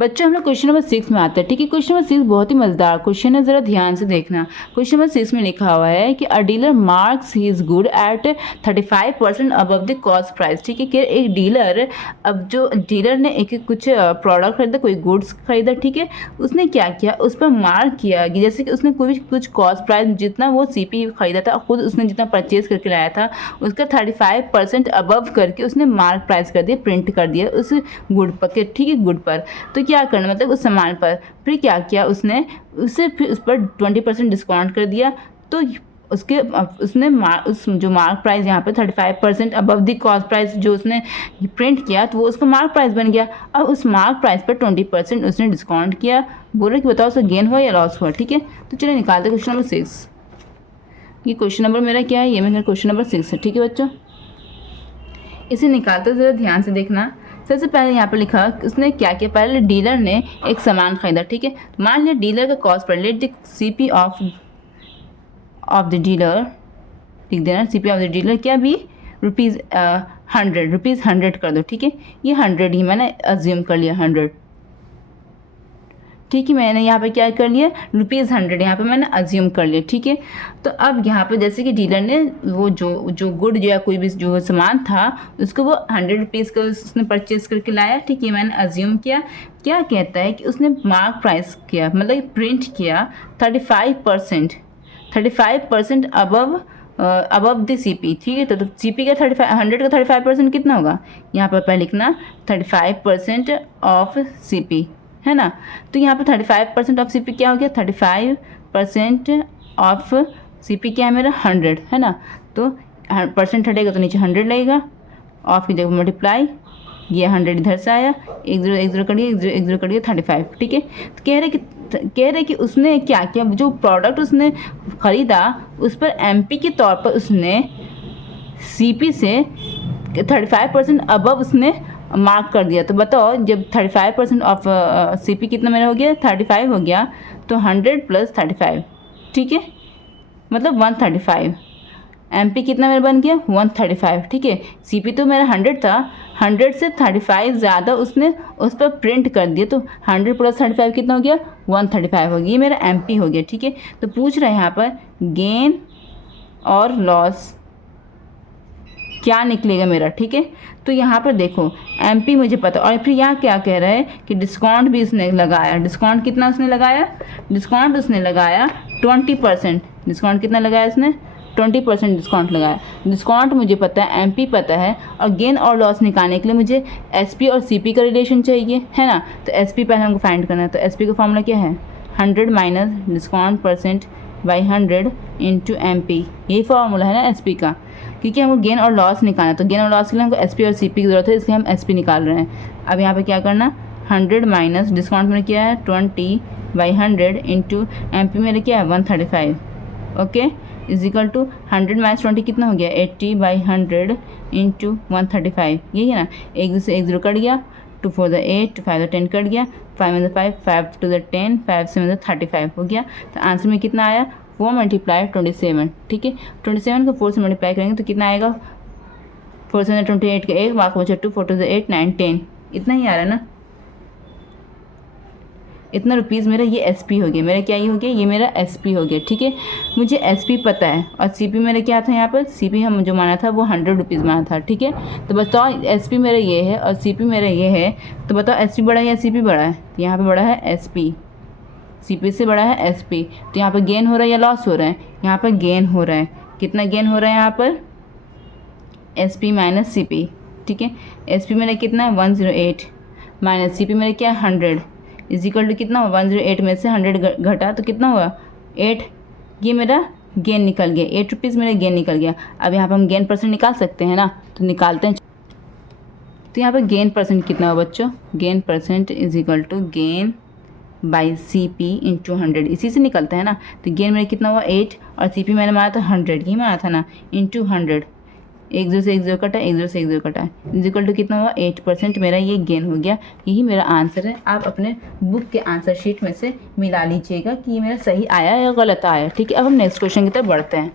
बच्चों हम लोग क्वेश्चन नंबर 6 में आते हैं। ठीक है, क्वेश्चन नंबर 6 बहुत ही मजेदार क्वेश्चन है, जरा ध्यान से देखना। क्वेश्चन नंबर 6 में लिखा हुआ है कि अ dealer marks his good at 35% above the cost price. ठीक है, कि एक डीलर, अब जो डीलर ने एक कुछ प्रोडक्ट खरीदा, कोई गुड्स खरीदा, ठीक है, उसने क्या किया, उस पर मार्क किया कि जैसे कि उसने कोई कुछ कॉस्ट प्राइस जितना वो सीपी खरीदा था, खुद उसने जितना परचेज करके लाया था उसका 35% अबव करके उसने मार्क प्राइस कर दिया, प्रिंट कर दिया उस गुड पर, ठीक है, गुड पर। तो क्या करना, मतलब उस सामान पर फिर क्या किया उसने, उससे फिर उस पर 20% डिस्काउंट कर दिया। तो उसके उसने उस जो मार्क प्राइस यहाँ पे 35% अबव दी कॉस्ट प्राइस जो उसने प्रिंट किया, तो वो उसका मार्क प्राइस बन गया। अब उस मार्क प्राइस पर 20% उसने डिस्काउंट किया। बोल रहे कि बताओ उसका गेन हुआ या लॉस हुआ। ठीक है, तो चलिए निकालते हैं क्वेश्चन नंबर 6। ये क्वेश्चन नंबर मेरा क्या है, ये मेरा क्वेश्चन नंबर 6 है। ठीक है बच्चों, इसे निकालते ज़रा ध्यान से देखना। सबसे पहले यहाँ पर लिखा उसने क्या किया, पहले डीलर ने एक सामान खरीदा। ठीक है, मान लिया डीलर का cost per, let the CP of the dealer, लिख देना सीपी ऑफ द डीलर क्या भी, ₹100 कर दो। ठीक है, ये 100 ही मैंने अज्यूम कर लिया, 100। ठीक है, मैंने यहाँ पे क्या कर लिया, ₹100 यहाँ पे मैंने अज्यूम कर लिया। ठीक है, तो अब यहाँ पे जैसे कि डीलर ने वो जो गुड जो या कोई भी जो सामान था उसको वो ₹100 का उसने परचेज करके लाया। ठीक है, मैंने अज्यूम किया। क्या कहता है कि उसने मार्क प्राइस किया, मतलब प्रिंट किया 35% अबव द सीपी। ठीक है, तो सीपी का 100 का 35% कितना होगा, यहाँ पर पहले लिखना 35% ऑफ सीपी, है ना। तो यहाँ पर 35% ऑफ सीपी क्या हो गया, 35% ऑफ सीपी क्या है मेरा, 100, है ना। तो परसेंट हटेगा तो नीचे 100 लगेगा, ऑफ की जगह मल्टीप्लाई, ये 100 इधर से आया, 1 0 कट गया, 1 0 कट गया, 35। ठीक है, तो कह रहे कि उसने क्या किया, जो प्रोडक्ट उसने ख़रीदा उस पर एमपी के तौर पर उसने सीपी से 35% अबव उसने मार्क कर दिया। तो बताओ जब 35% ऑफ सीपी कितना मेरा हो गया, 35 हो गया, तो 100 + 35, ठीक है, मतलब 135। एमपी कितना मेरा बन गया, 135। ठीक है, सीपी तो मेरा 100 था, 100 से 35 ज़्यादा उसने उस पर प्रिंट कर दिया, तो 100 + 35 कितना हो गया, 135 हो गया, ये मेरा एमपी हो गया। ठीक है, तो पूछ रहा है यहाँ पर गेन और लॉस क्या निकलेगा मेरा। ठीक है, तो यहाँ पर देखो एमपी मुझे पता, और फिर यहाँ क्या कह रहा है कि डिस्काउंट भी इसने लगाया। डिस्काउंट कितना उसने लगाया, डिस्काउंट उसने लगाया 20%। डिस्काउंट कितना लगाया इसने, 20% डिस्काउंट लगाया। डिस्काउंट मुझे पता है, एमपी पता है, और गेन और लॉस निकालने के लिए मुझे एसपी और सीपी का रिलेशन चाहिए, है ना। तो एसपी पहले हमको फाइंड करना है। तो एसपी का फॉर्मूला क्या है, 100 minus discount percent by 100 into MP, यही फॉर्मूला है ना एसपी का, क्योंकि हमको गेन और लॉस निकालना है। तो गेन और लॉस के लिए हमको एसपी और सीपी की ज़रूरत है, इसलिए हम एसपी निकाल रहे हैं। अब यहाँ पे क्या करना, 100 माइनस डिस्काउंट में क्या है 20/100 इंटू एमपी मेरे क्या है 135, okay, is equal to 100 minus 20 कितना हो गया 80/100 इंटू 135, यही है ना। एक से एक 0 कट गया, 2 4 8, 2 5 10 कट गया, 5 में 5, 5 2 10, 5 7 35 हो गया। तो आंसर में कितना आया, 4 × 27। ठीक है, 27 को 4 से मल्टीप्लाई करेंगे तो कितना आएगा, 4 7 28 का 1, मार्क बचा 2, 4 2 8 9 10, इतना ही आ रहा है ना। इतना रुपीज़ मेरा ये एसपी हो गया, मेरा क्या ये हो गया, ये मेरा एसपी हो गया। ठीक है, मुझे एसपी पता है, और सीपी मेरा क्या था यहाँ पर, सीपी हम जो माना था वो 100 रुपीज़ माना था। ठीक है, तो बताओ एसपी मेरा ये है और सीपी मेरा ये है, तो बताओ एसपी बड़ा है या सीपी बड़ा है। तो यहाँ पर बड़ा है एसपी, सीपी से बड़ा है एसपी। तो यहाँ पर गेन हो रहा है या लॉस हो रहा है, यहाँ पर गेन हो रहा है। कितना गेन हो रहा है यहाँ पर, एसपी माइनस सीपी। ठीक है, एसपी मेरा कितना है 108 माइनस सीपी मेरा क्या है 100, इज इक्वल टू कितना हुआ, 108 में से 100 घटा तो कितना हुआ 8, ये मेरा गेन निकल गया, 8 रुपीज़ मेरा गेन निकल गया। अब यहाँ पर हम गेन परसेंट निकाल सकते हैं ना, तो निकालते हैं। तो यहाँ पर गेन परसेंट कितना हुआ बच्चों, gain percent is equal to gain by CP into 100, इसी से निकलता है ना। तो गेन मेरा कितना हुआ 8, और सीपी मैंने मारा था 100, ही मारा था ना, इंटू 100, 1 0 से 1 0 कटा, 1 0 से 1 0 कटा, इज इक्वल टू कितना हुआ 8%, मेरा ये गेन हो गया। यही मेरा आंसर है। आप अपने बुक के आंसर शीट में से मिला लीजिएगा कि ये मेरा सही आया या गलत आया। ठीक है, अब हम नेक्स्ट क्वेश्चन की तरफ बढ़ते हैं।